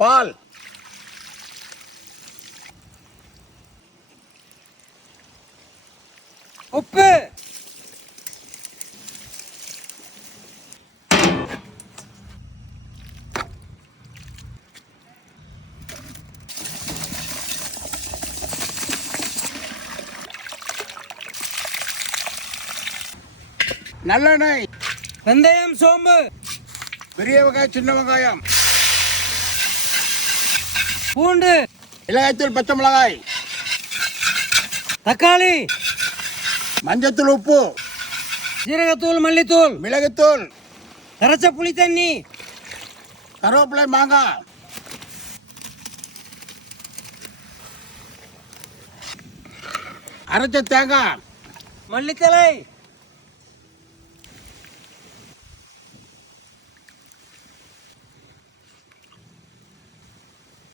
பால், உப்பு, நல்லெண்ணெய், வெந்தயம், சோம்பு, பெரிய வெங்காயம், சின்ன வெங்காயம், பூண்டு, மிளகாய்த்தூள், பச்சை மிளகாய், தக்காளி, மஞ்சத்தூள், உப்பு, ஜீரகத்தூள், மல்லித்தூள், மிளகுத்தூள், கரைச்ச புளி தண்ணி, கருவேப்பிலை, மாங்காய், அரைச்ச தேங்காய், மல்லித்தலை,